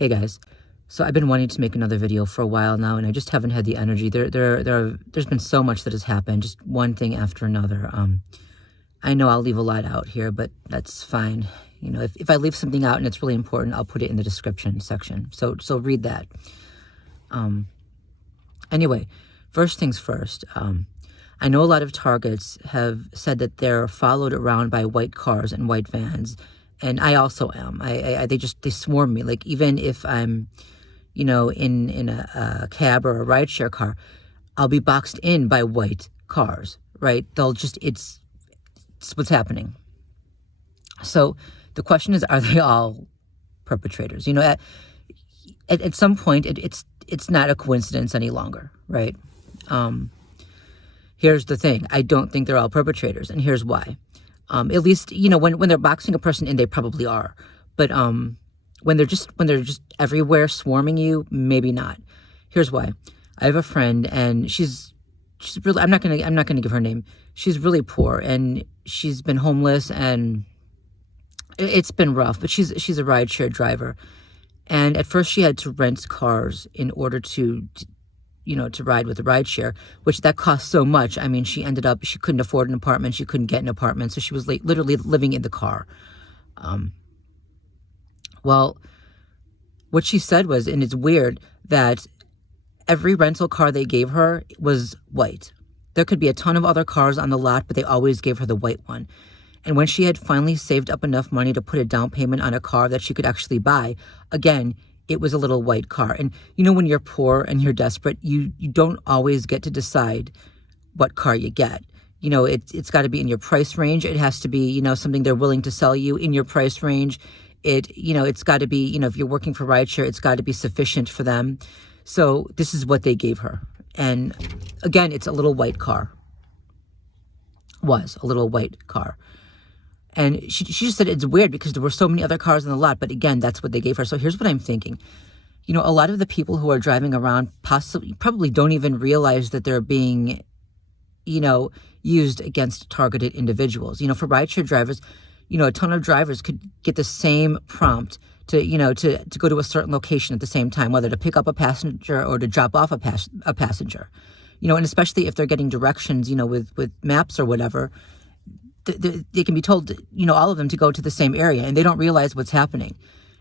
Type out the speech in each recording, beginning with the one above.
Hey guys, so I've been wanting to make another video for a while now, and I just haven't had the energy. There's been so much that has happened, just one thing after another. I know I'll leave a lot out here, but that's fine. You know, if I leave something out and it's really important, I'll put it in the description section. So read that. Anyway, first things first. I know a lot of targets have said that they're followed around by white cars and white vans. And I also am. They swarm me. Like, even if I'm, you know, in a cab or a rideshare car, I'll be boxed in by white cars, right? It's what's happening. So the question is, are they all perpetrators? You know, at some point, it's not a coincidence any longer, right? Here's the thing. I don't think they're all perpetrators, and here's why. At least, you know, when they're boxing a person in, they probably are. But when they're just everywhere swarming you, maybe not. Here's why. I have a friend, and she's really, I'm not gonna give her name. She's really poor, and she's been homeless, and it's been rough. But she's a rideshare driver, and at first she had to rent cars in order to ride with the rideshare, which that cost so much. I mean, she couldn't afford an apartment. She couldn't get an apartment. So she was literally living in the car. Well, what she said was, and it's weird, that every rental car they gave her was white. There could be a ton of other cars on the lot, but they always gave her the white one. And when she had finally saved up enough money to put a down payment on a car that she could actually buy, again, it was a little white car. And you know, when you're poor and you're desperate, you don't always get to decide what car you get. You know, it's got to be in your price range. It has to be, you know, something they're willing to sell you in your price range. It's got to be, you know, if you're working for rideshare, it's got to be sufficient for them. So this is what they gave her. And again, it's a little white car. Was a little white car. And she just said it's weird because there were so many other cars in the lot. But again, that's what they gave her. So here's what I'm thinking. You know, a lot of the people who are driving around probably don't even realize that they're being, you know, used against targeted individuals. You know, for rideshare drivers, you know, a ton of drivers could get the same prompt to, you know, to go to a certain location at the same time, whether to pick up a passenger or to drop off a passenger. You know, and especially if they're getting directions, you know, with maps or whatever, they can be told, you know, all of them to go to the same area, and they don't realize what's happening,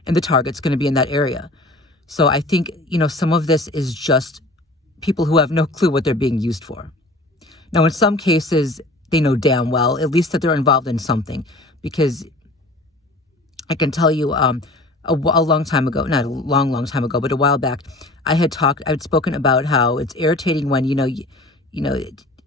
and the target's going to be in that area. So I think, you know, some of this is just people who have no clue what they're being used for. Now, in some cases, they know damn well, at least, that they're involved in something, because I can tell you, a long time ago, not a long time ago, but a while back, I had spoken about how it's irritating when, you know,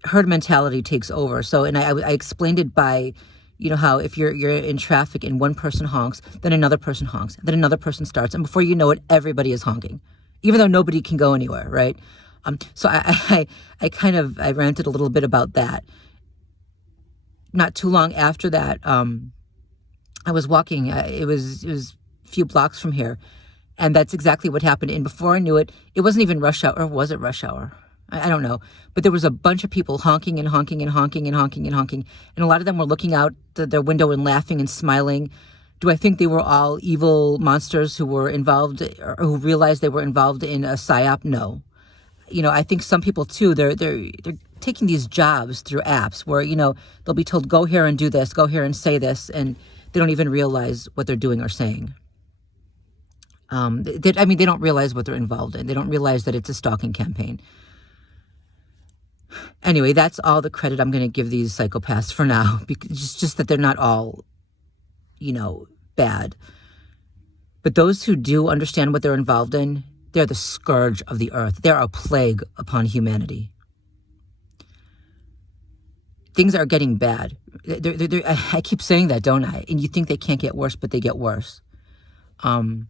herd mentality takes over. So, and I explained it by, you know, how if you're in traffic and one person honks, then another person honks, then another person starts, and before you know it, everybody is honking, even though nobody can go anywhere, right? So I ranted a little bit about that. Not too long after that, I was walking. It was a few blocks from here, and that's exactly what happened. And before I knew it, it wasn't even rush hour, or was it rush hour? I don't know, but there was a bunch of people honking and honking and honking and honking and honking, and a lot of them were looking out their window and laughing and smiling. Do I think they were all evil monsters who were involved, or who realized they were involved in a psyop? No. You know, I think some people too, they're taking these jobs through apps where, you know, they'll be told, go here and do this, go here and say this, and they don't even realize what they're doing or saying. They don't realize what they're involved in. They don't realize that it's a stalking campaign. Anyway, that's all the credit I'm going to give these psychopaths for now, because it's just that they're not all, you know, bad. But those who do understand what they're involved in, they're the scourge of the earth. They're a plague upon humanity. Things are getting bad. I keep saying that, don't I? And you think they can't get worse, but they get worse. The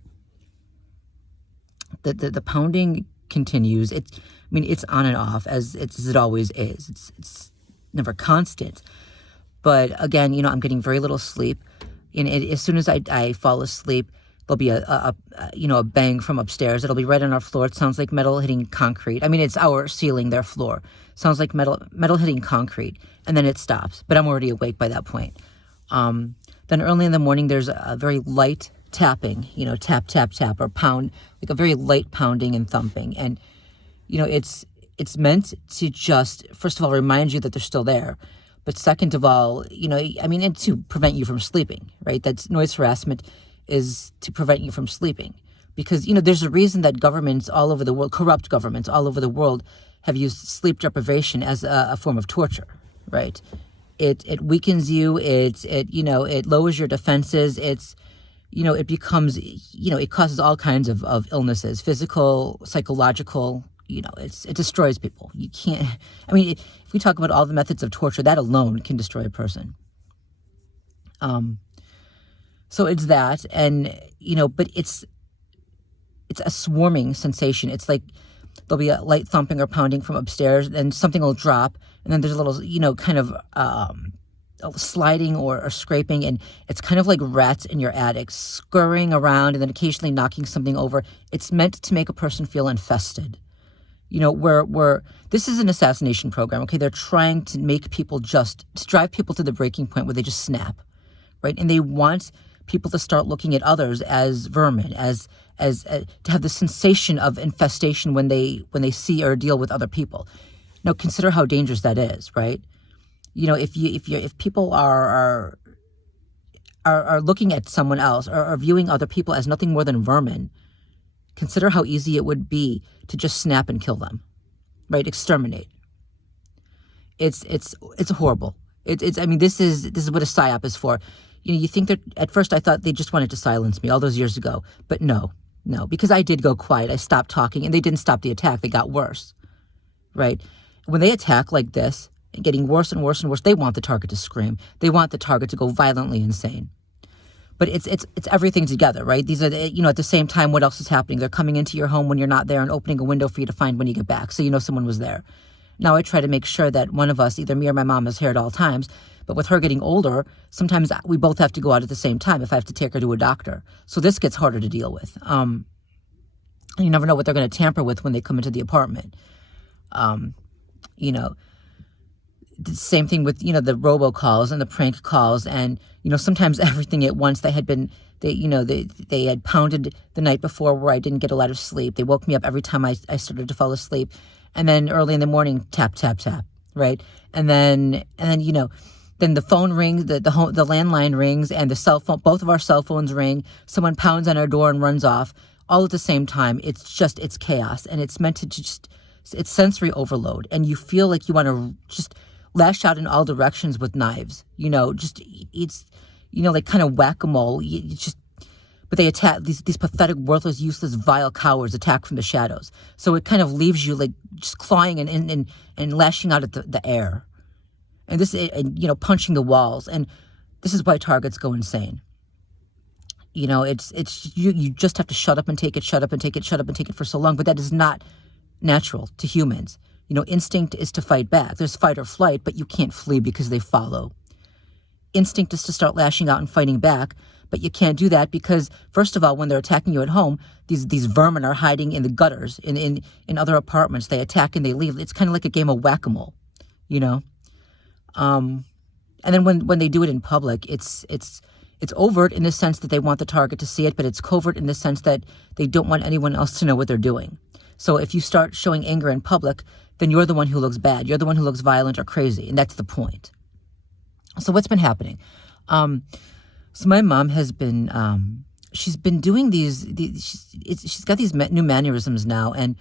pounding continues. It's on and off as it always is. It's never constant. But again, you know, I'm getting very little sleep. And as soon as I fall asleep, there'll be a bang from upstairs. It'll be right on our floor. It sounds like metal hitting concrete. I mean, it's our ceiling, their floor. Sounds like metal hitting concrete, and then it stops. But I'm already awake by that point. Then early in the morning, there's a very light tapping, tap, tap, tap, or pound, like a very light pounding and thumping. And, it's meant to just, first of all, remind you that they're still there. But second of all, and to prevent you from sleeping, right? That's noise harassment is to prevent you from sleeping. Because, there's a reason that governments all over the world, corrupt governments all over the world, have used sleep deprivation as a form of torture, right? It weakens you. It lowers your defenses. It becomes, it causes all kinds of illnesses, physical, psychological. It destroys people. You can't. If we talk about all the methods of torture, that alone can destroy a person. So it's that, and but it's a swarming sensation. It's like there'll be a light thumping or pounding from upstairs, and something will drop, and then there's a little, kind of sliding or scraping, and it's kind of like rats in your attic scurrying around, and then occasionally knocking something over. It's meant to make a person feel infested. Where this is an assassination program. Okay, they're trying to make people to drive people to the breaking point where they just snap, right? And they want people to start looking at others as vermin, as to have the sensation of infestation when they see or deal with other people. Now consider how dangerous that is, right? If people are looking at someone else or are viewing other people as nothing more than vermin, consider how easy it would be to just snap and kill them, right? Exterminate. It's horrible. This is what a psyop is for. You think that at first I thought they just wanted to silence me all those years ago, but no, because I did go quiet. I stopped talking, and they didn't stop the attack. They got worse, right? When they attack like this, getting worse and worse and worse, they want the target to scream. They want the target to go violently insane. But it's everything together, right? These are, at the same time, what else is happening? They're coming into your home when you're not there and opening a window for you to find when you get back, so someone was there. Now I try to make sure that one of us, either me or my mom, is here at all times. But with her getting older, sometimes we both have to go out at the same time if I have to take her to a doctor. So this gets harder to deal with. You never know what they're going to tamper with when they come into the apartment. The same thing with, the robocalls and the prank calls, and, sometimes everything at once. They had pounded the night before where I didn't get a lot of sleep. They woke me up every time I started to fall asleep. And then early in the morning, tap, tap, tap, right? And then then the phone rings, the landline rings, and the cell phone, both of our cell phones ring. Someone pounds on our door and runs off, all at the same time. It's chaos, and it's meant to it's sensory overload, and you feel like you want to just lash out in all directions with knives. It's like kind of whack-a-mole. But they attack these pathetic, worthless, useless, vile cowards attack from the shadows. So it kind of leaves you like just clawing and lashing out at the air. And punching the walls. And this is why targets go insane. It's you just have to shut up and take it, shut up and take it, shut up and take it for so long. But that is not natural to humans. Instinct is to fight back. There's fight or flight, but you can't flee because they follow. Instinct is to start lashing out and fighting back, but you can't do that because, first of all, when they're attacking you at home, these vermin are hiding in the gutters, in other apartments. They attack and they leave. It's kind of like a game of whack-a-mole, And then when they do it in public, it's overt in the sense that they want the target to see it, but it's covert in the sense that they don't want anyone else to know what they're doing. So if you start showing anger in public, then you're the one who looks bad. You're the one who looks violent or crazy, and that's the point. So what's been happening? So my mom has been, she's been doing she's got these new mannerisms now, and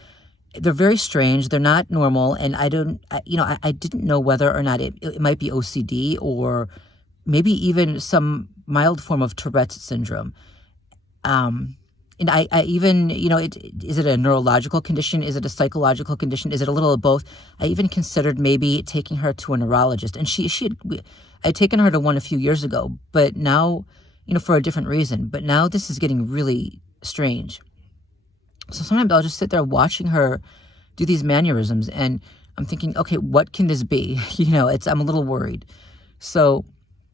they're very strange. They're not normal, and I didn't know whether or not it might be OCD or maybe even some mild form of Tourette's syndrome. And I even, is it a neurological condition? Is it a psychological condition? Is it a little of both? I even considered maybe taking her to a neurologist. And I'd taken her to one a few years ago, but now, for a different reason. But now this is getting really strange. So sometimes I'll just sit there watching her do these mannerisms, and I'm thinking, okay, what can this be? I'm a little worried. So,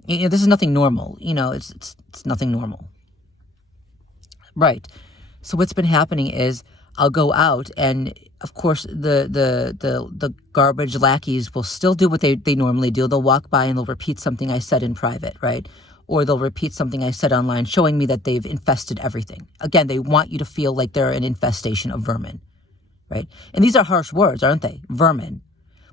this is nothing normal. It's nothing normal. Right. So what's been happening is I'll go out, and of course the garbage lackeys will still do what they normally do. They'll walk by and they'll repeat something I said in private, right? or they'll repeat something I said online, showing me that they've infested everything. Again, they want you to feel like they're an infestation of vermin, right? And these are harsh words, aren't they? Vermin.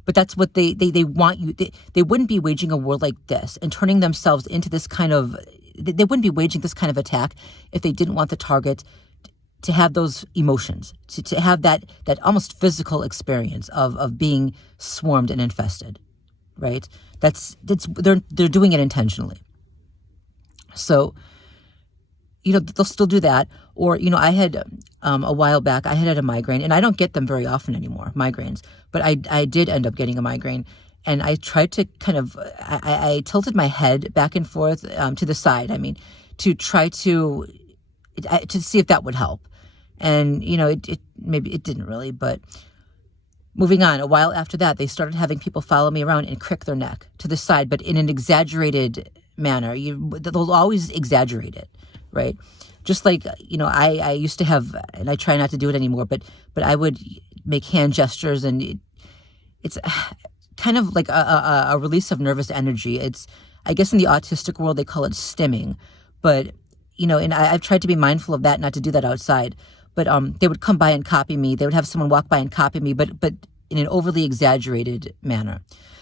But that's what they want you. They wouldn't be waging a war like this and turning themselves into this kind of, they wouldn't be waging this kind of attack if they didn't want the target to have those emotions, to have that almost physical experience of being swarmed and infested, right? They're doing it intentionally. So, they'll still do that. Or, I had, a while back, I had a migraine, and I don't get them very often anymore, migraines, but I did end up getting a migraine. And I tried to kind of, I tilted my head back and forth to the side, to try to see if that would help. And, maybe it didn't really, but moving on, a while after that, they started having people follow me around and crick their neck to the side, but in an exaggerated manner. They'll always exaggerate it, right? Just like, I used to have, and I try not to do it anymore, but I would make hand gestures, and it's kind of like a release of nervous energy. It's, I guess in the autistic world, they call it stimming, but, and I've tried to be mindful of that, not to do that outside. But they would come by and copy me. They would have someone walk by and copy me, but in an overly exaggerated manner.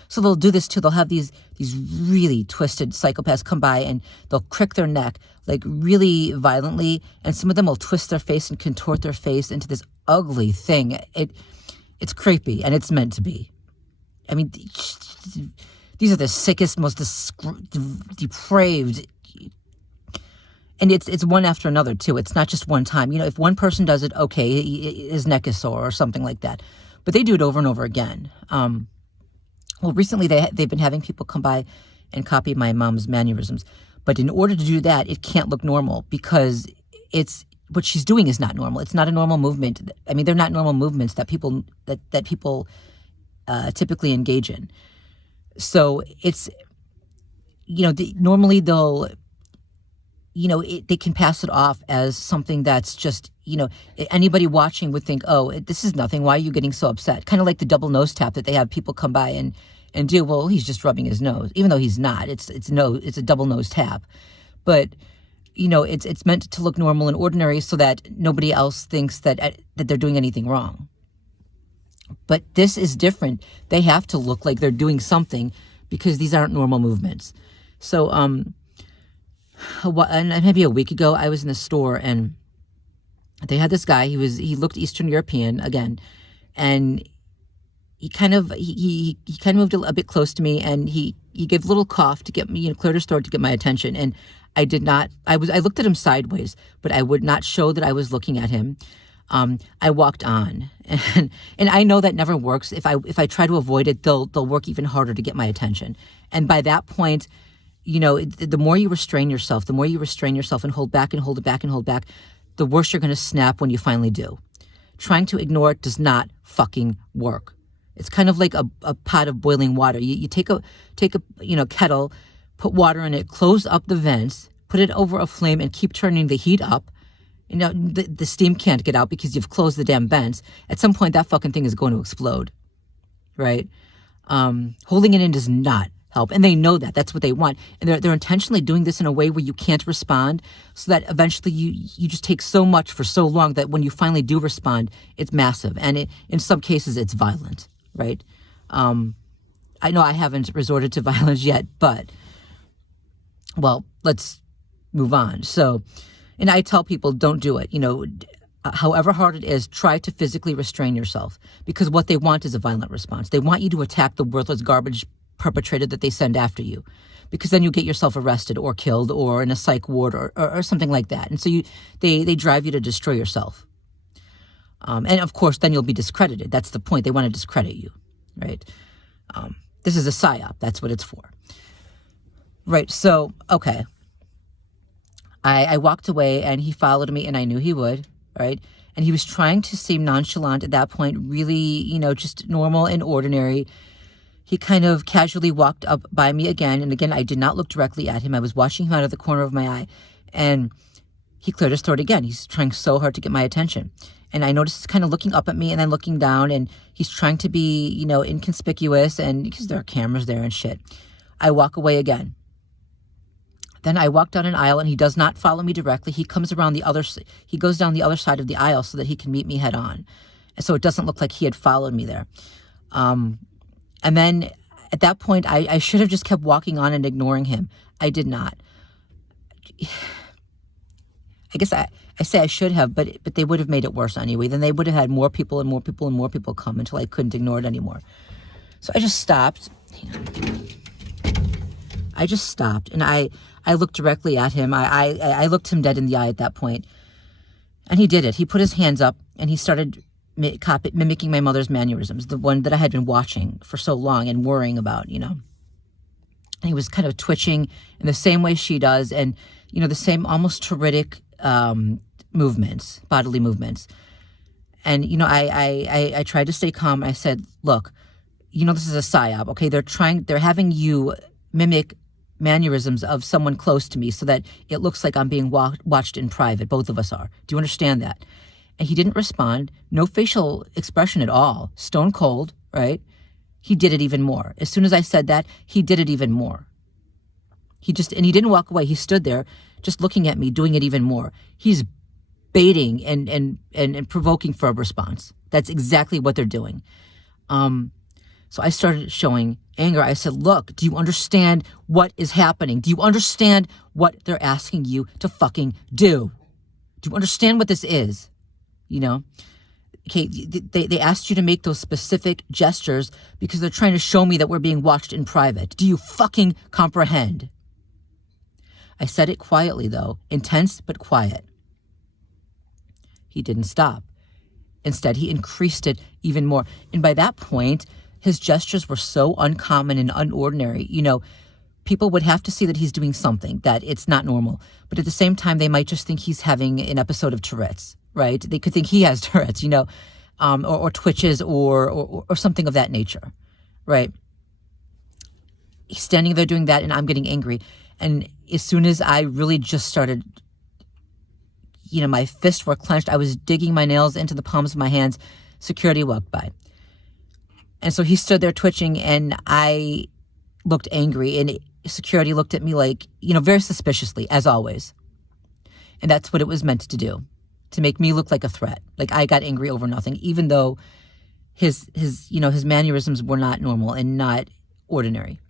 So they'll do this too. They'll have these really twisted psychopaths come by, and they'll crick their neck like really violently. And some of them will twist their face and contort their face into this ugly thing. It's creepy, and it's meant to be. These are the sickest, most depraved. And it's one after another, too. It's not just one time. If one person does it, okay, his neck is sore or something like that. But they do it over and over again. Well, recently they've been having people come by and copy my mom's mannerisms. But in order to do that, it can't look normal, because what she's doing is not normal. It's not a normal movement. They're not normal movements that people typically engage in. So it's, normally they'll, they can pass it off as something that's just, anybody watching would think, oh, this is nothing. Why are you getting so upset? Kind of like the double nose tap that they have people come by and do. Well, he's just rubbing his nose, even though he's not. It's a double nose tap. But, it's meant to look normal and ordinary so that nobody else thinks that they're doing anything wrong. But this is different. They have to look like they're doing something, because these aren't normal movements. So, and maybe a week ago, I was in the store, and they had this guy. He looked Eastern European again, and he kind of moved a bit close to me, and he gave a little cough to get me, cleared his throat to get my attention. And I did not. I looked at him sideways, but I would not show that I was looking at him. I walked on, and I know that never works. If I try to avoid it, they'll work even harder to get my attention. And by that point, the more you restrain yourself, and hold back and hold it back and hold back, the worse you're going to snap when you finally do. Trying to ignore it does not fucking work. It's kind of like a pot of boiling water. You take a kettle, put water in it, close up the vents, put it over a flame, and keep turning the heat up. The steam can't get out because you've closed the damn vents. At some point, that fucking thing is going to explode, right? Holding it in does not help, and they know that. That's what they want, and they're intentionally doing this in a way where you can't respond, so that eventually you just take so much for so long that when you finally do respond, it's massive, and in some cases it's violent, right? I know I haven't resorted to violence yet, but well, let's move on. So, and I tell people, don't do it. However hard it is, try to physically restrain yourself, because what they want is a violent response. They want you to attack the worthless garbage perpetrator that they send after you, because then you get yourself arrested or killed or in a psych ward or something like that. And so they drive you to destroy yourself. And of course, then you'll be discredited. That's the point. They want to discredit you, right? This is a psyop. That's what it's for. Right. So, okay. I walked away, and he followed me, and I knew he would, right? And he was trying to seem nonchalant at that point, really, just normal and ordinary. He kind of casually walked up by me again. And again, I did not look directly at him. I was watching him out of the corner of my eye. And he cleared his throat again. He's trying so hard to get my attention. And I noticed he's kind of looking up at me and then looking down. And he's trying to be, inconspicuous. And because there are cameras there and shit. I walk away again. Then I walk down an aisle, and he does not follow me directly. He comes around he goes down the other side of the aisle so that he can meet me head on. And so it doesn't look like he had followed me there. And then at that point, I should have just kept walking on and ignoring him. I did not. I guess I say I should have, but they would have made it worse anyway. Then they would have had more people and more people and more people come until I couldn't ignore it anymore. So I just stopped. Hang on. I just stopped, and I looked directly at him. I looked him dead in the eye at that point, and he did it. He put his hands up, and he started mimicking my mother's mannerisms, the one that I had been watching for so long and worrying about, And he was kind of twitching in the same way she does, and, the same almost torridic movements, bodily movements. And, I tried to stay calm. I said, look, this is a psyop, okay? They're having you mimic mannerisms of someone close to me so that it looks like I'm being watched in private. Both of us are. Do you understand that? And he didn't respond. No facial expression at all. Stone cold, right? He did it even more. As soon as I said that, he did it even more. He didn't walk away. He stood there just looking at me, doing it even more. He's baiting and provoking for a response. That's exactly what they're doing. So I started showing anger. I said, look, do you understand what is happening? Do you understand what they're asking you to fucking do? Do you understand what this is? Okay, they asked you to make those specific gestures because they're trying to show me that we're being watched in private. Do you fucking comprehend? I said it quietly, though, intense but quiet. He didn't stop. Instead, he increased it even more. And by that point, his gestures were so uncommon and unordinary. People would have to see that he's doing something, that it's not normal. But at the same time, they might just think he's having an episode of Tourette's, right? They could think he has Tourette's, or twitches or something of that nature, right? He's standing there doing that, and I'm getting angry. And as soon as I really just started, my fists were clenched, I was digging my nails into the palms of my hands, security walked by. And so he stood there twitching, and I looked angry, and security looked at me like, very suspiciously, as always. And that's what it was meant to do, to make me look like a threat. Like I got angry over nothing, even though his mannerisms were not normal and not ordinary.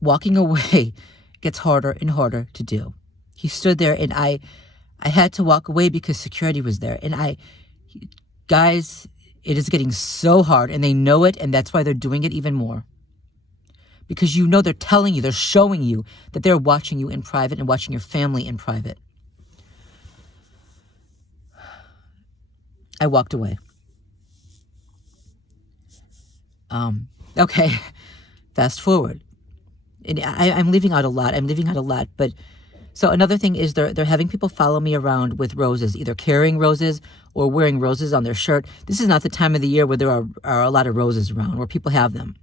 Walking away gets harder and harder to do. He stood there, and I had to walk away because security was there. And guys, it is getting so hard, and they know it, and that's why they're doing it even more. Because they're telling you, they're showing you that they're watching you in private and watching your family in private. I walked away. Okay, fast forward. And I'm leaving out a lot. But so another thing is they're having people follow me around with roses, either carrying roses or wearing roses on their shirt. This is not the time of the year where there are a lot of roses around, where people have them.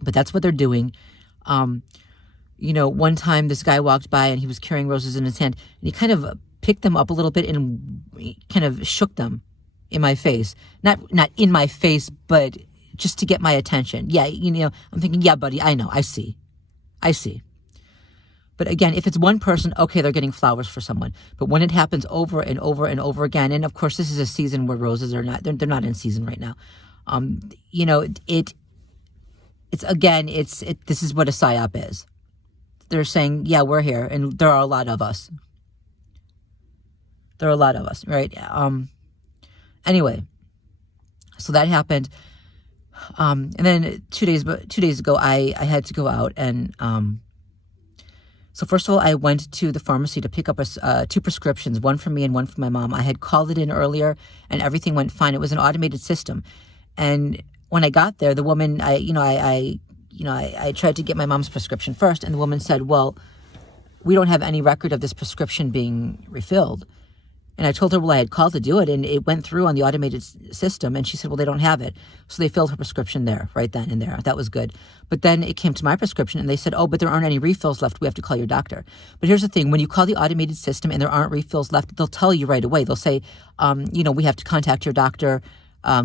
But that's what they're doing. One time this guy walked by and he was carrying roses in his hand, and he kind of picked them up a little bit and kind of shook them in my face. Not in my face, but just to get my attention. Yeah, I'm thinking, yeah, buddy, I know, I see. But again, if it's one person, okay, they're getting flowers for someone. But when it happens over and over and over again, and of course, this is a season where roses are not, they're not in season right now. This is what a psyop is. They're saying, yeah, we're here, and there are a lot of us. Right? Anyway, so that happened. And then 2 days ago, I had to go out, and so first of all, I went to the pharmacy to pick up two prescriptions, one for me and one for my mom. I had called it in earlier, and everything went fine. It was an automated system, and when I got there, the woman, I tried to get my mom's prescription first, and the woman said, "Well, we don't have any record of this prescription being refilled." And I told her, well, I had called to do it, and it went through on the automated system. And she said, well, they don't have it. So they filled her prescription there, right then and there. That was good. But then it came to my prescription, and they said, oh, but there aren't any refills left. We have to call your doctor. But here's the thing. When you call the automated system and there aren't refills left, they'll tell you right away. They'll say, we have to contact your doctor.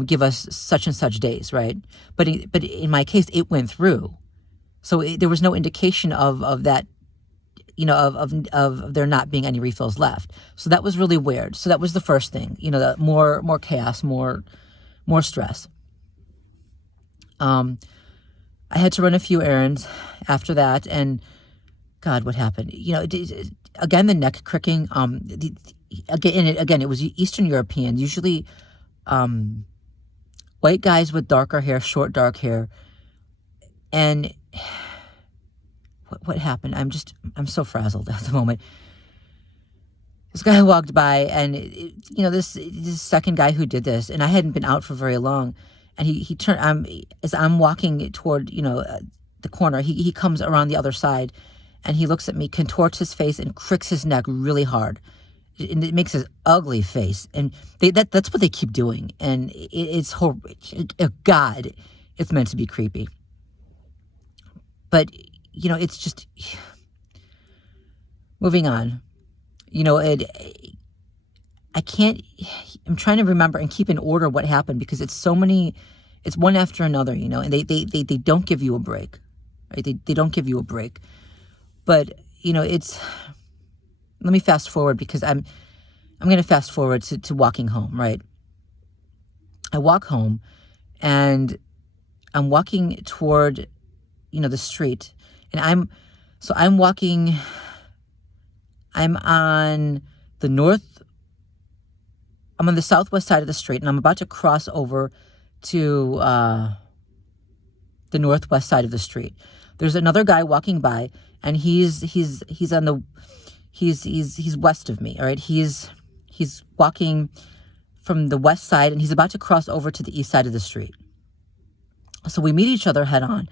give us such and such days, right? But in my case, it went through. So there was no indication of that, of there not being any refills left. So that was really weird. So that was the first thing, more chaos, more stress. I had to run a few errands after that, and God, what happened? Again, the neck cricking. Again, it was Eastern European. Usually, white guys with darker hair, short dark hair, and what happened? I'm so frazzled at the moment. This guy walked by, and this second guy who did this, and I hadn't been out for very long, and he turned. As I'm walking toward the corner, he comes around the other side, and he looks at me, contorts his face, and cricks his neck really hard, and it makes his ugly face, and that's what they keep doing, and it's horrible. God, it's meant to be creepy, but it's just moving on. I can't, I'm trying to remember and keep in order what happened, because it's so many, it's one after another, and they don't give you a break, right? They don't give you a break. But, let me fast forward, because I'm going to fast forward to walking home, right? I walk home, and I'm walking toward, the street, and I'm walking, I'm on the southwest side of the street, and I'm about to cross over to the northwest side of the street. There's another guy walking by, and he's west of me. All right, he's walking from the west side, and he's about to cross over to the east side of the street. So we meet each other head on,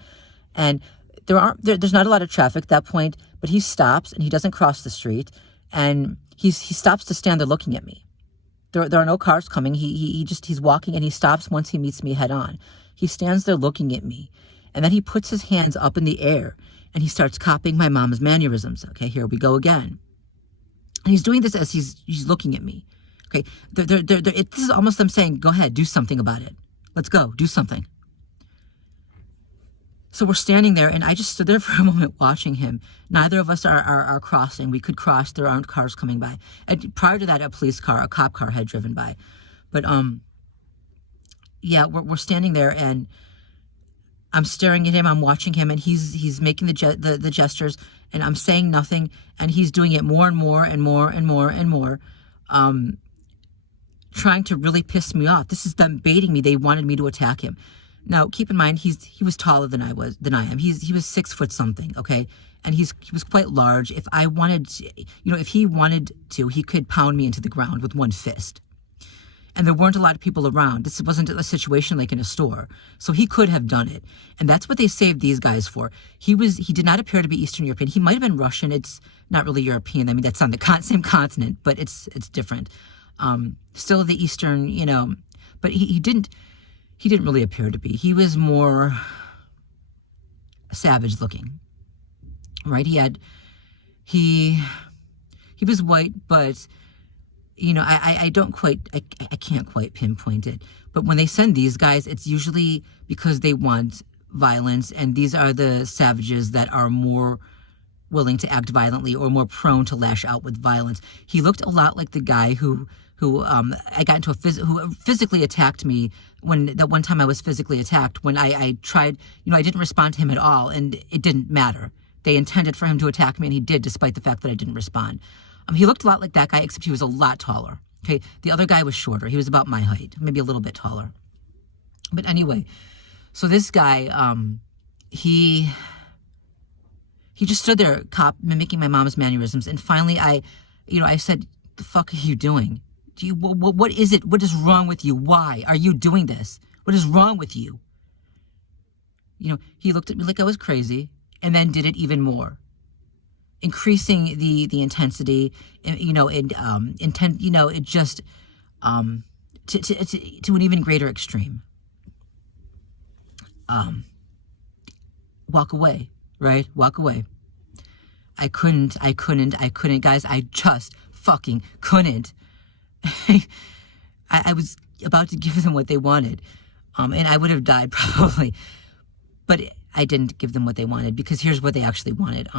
and there's not a lot of traffic at that point, but he stops, and he doesn't cross the street, and he stops to stand there looking at me. There are no cars coming. He's walking, and he stops once he meets me head on. He stands there looking at me, and then he puts his hands up in the air, and he starts copying my mom's mannerisms. Okay, here we go again. And he's doing this as he's looking at me. Okay, this is almost them saying, "Go ahead, do something about it. Let's go, do something." So we're standing there, and I just stood there for a moment watching him. Neither of us are crossing. We could cross. There aren't cars coming by. And prior to that, a cop car had driven by. But we're standing there, and I'm staring at him. I'm watching him, and he's making the gestures, and I'm saying nothing, and he's doing it more and more and more and more and more, trying to really piss me off. This is them baiting me. They wanted me to attack him. Now, keep in mind, he was taller than I am. He was 6 foot something, okay? And he was quite large. If I wanted to, if he wanted to, he could pound me into the ground with one fist. And there weren't a lot of people around. This wasn't a situation like in a store. So he could have done it. And that's what they saved these guys for. He did not appear to be Eastern European. He might have been Russian. It's not really European. I mean, that's on the same continent, but it's different. Still the Eastern, but he didn't really appear to be. He was more savage looking, right? He was white, but I can't quite pinpoint it. But when they send these guys, it's usually because they want violence, and these are the savages that are more willing to act violently or more prone to lash out with violence. He looked a lot like the guy who I got into who physically attacked me that one time I was physically attacked when I tried, I didn't respond to him at all, and it didn't matter. They intended for him to attack me, and he did, despite the fact that I didn't respond. He looked a lot like that guy, except he was a lot taller. Okay, the other guy was shorter. He was about my height, maybe a little bit taller. But anyway, so this guy, he just stood there, mimicking my mom's mannerisms, and finally I said, "The fuck are you doing? What is it? What is wrong with you? Why are you doing this? What is wrong with you?" He looked at me like I was crazy, and then did it even more, increasing the intensity, it just to an even greater extreme. Walk away, right? Walk away. I couldn't, guys. I just fucking couldn't. I was about to give them what they wanted. And I would have died probably. But I didn't give them what they wanted, because here's what they actually wanted.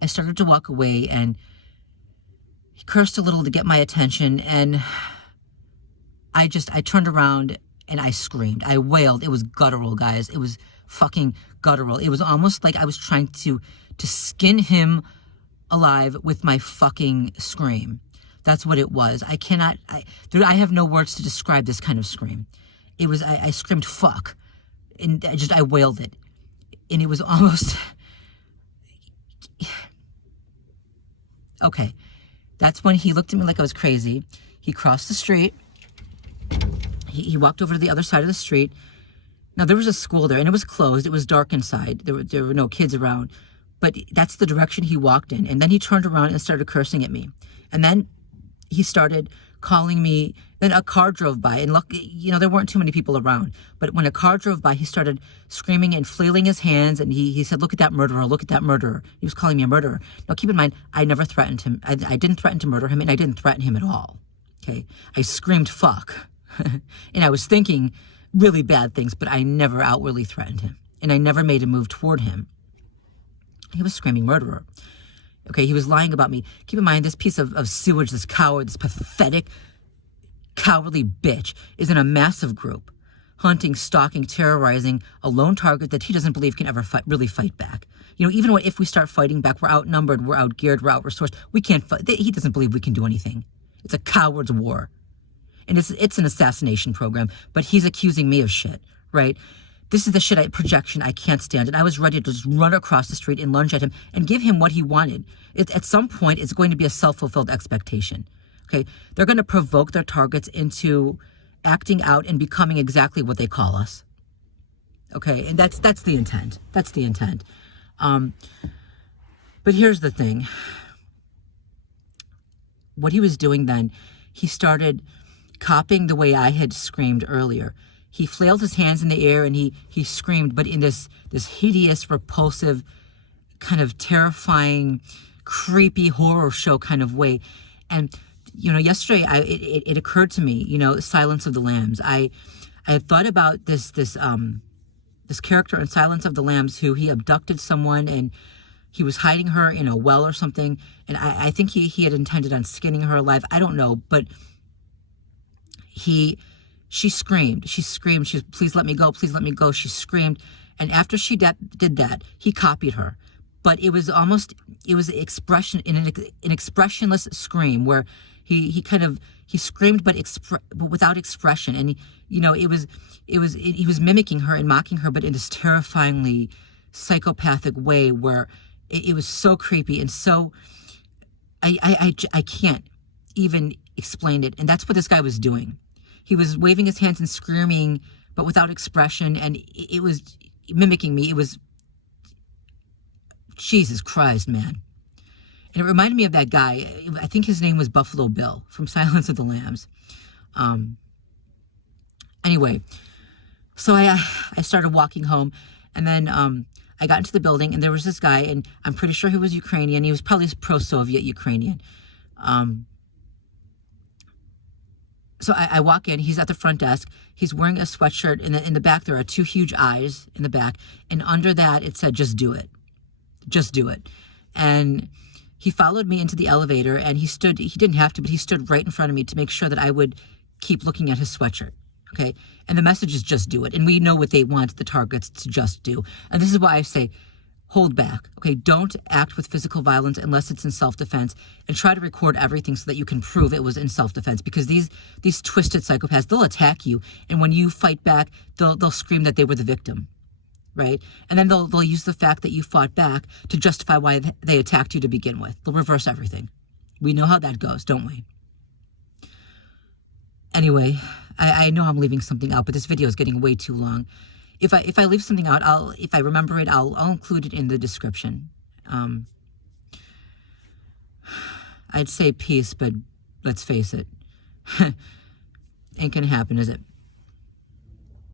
I started to walk away, and he cursed a little to get my attention, and I turned around and I screamed. I wailed. It was guttural, guys. It was fucking guttural. It was almost like I was trying to skin him alive with my fucking scream. That's what it was. I I have no words to describe this kind of scream. It was, I screamed fuck, and I wailed it. And it was almost, okay. That's when he looked at me like I was crazy. He crossed the street. He walked over to the other side of the street. Now, there was a school there, and it was closed. It was dark inside. There were no kids around. But that's the direction he walked in. And then he turned around and started cursing at me. And then he started calling me. Then a car drove by. And luckily, there weren't too many people around. But when a car drove by, he started screaming and flailing his hands. And he said, "Look at that murderer. Look at that murderer." He was calling me a murderer. Now, keep in mind, I never threatened him. I didn't threaten to murder him, and I didn't threaten him at all. Okay? I screamed fuck. And I was thinking really bad things, but I never outwardly threatened him. And I never made a move toward him. He was screaming murderer. Okay, he was lying about me. Keep in mind, this piece of sewage, this coward, this pathetic, cowardly bitch is in a massive group, hunting, stalking, terrorizing a lone target that he doesn't believe can ever really fight back. Even if we start fighting back, we're outnumbered, we're outgeared, we're out-resourced. We can't fight. He doesn't believe we can do anything. It's a coward's war. And it's an assassination program, but he's accusing me of shit, right? This is the projection I can't stand. And I was ready to just run across the street and lunge at him and give him what he wanted. At some point, it's going to be a self-fulfilled expectation, okay? They're going to provoke their targets into acting out and becoming exactly what they call us, okay? And that's the intent. That's the intent. But here's the thing. What he was doing then, he started copying the way I had screamed earlier. He flailed his hands in the air and he screamed, but in this hideous, repulsive, kind of terrifying, creepy horror show kind of way. And, yesterday it occurred to me, Silence of the Lambs. I had thought about this character in Silence of the Lambs who he abducted someone and he was hiding her in a well or something. And I think he had intended on skinning her alive. I don't know, but she screamed. She screamed. She was, "Please let me go. Please let me go." She screamed. And after she did that, he copied her. But it was an expressionless scream where he screamed, but without expression. And he was mimicking her and mocking her, but in this terrifyingly psychopathic way where it was so creepy and so, I can't even explain it. And that's what this guy was doing. He was waving his hands and screaming, but without expression, and it was mimicking me. It was, Jesus Christ, man. And it reminded me of that guy. I think his name was Buffalo Bill from Silence of the Lambs. Anyway, so I started walking home, and then I got into the building, and there was this guy, and I'm pretty sure he was Ukrainian. He was probably pro-Soviet Ukrainian. So I walk in, he's at the front desk, he's wearing a sweatshirt, in the back there are two huge eyes in the back, and under that it said, "Just do it. Just do it." And he followed me into the elevator, and he didn't have to, but he stood right in front of me to make sure that I would keep looking at his sweatshirt, okay? And the message is just do it, and we know what they want the targets to just do. And this is why I say, hold back, okay? Don't act with physical violence unless it's in self-defense, and try to record everything so that you can prove it was in self-defense, because these twisted psychopaths, they'll attack you, and when you fight back, they'll scream that they were the victim, right? And then they'll use the fact that you fought back to justify why they attacked you to begin with. They'll reverse everything. We know how that goes, don't we? Anyway, I know I'm leaving something out, but this video is getting way too long. If I leave something out, if I remember it, I'll include it in the description. I'd say peace, but let's face it, ain't gonna happen, is it?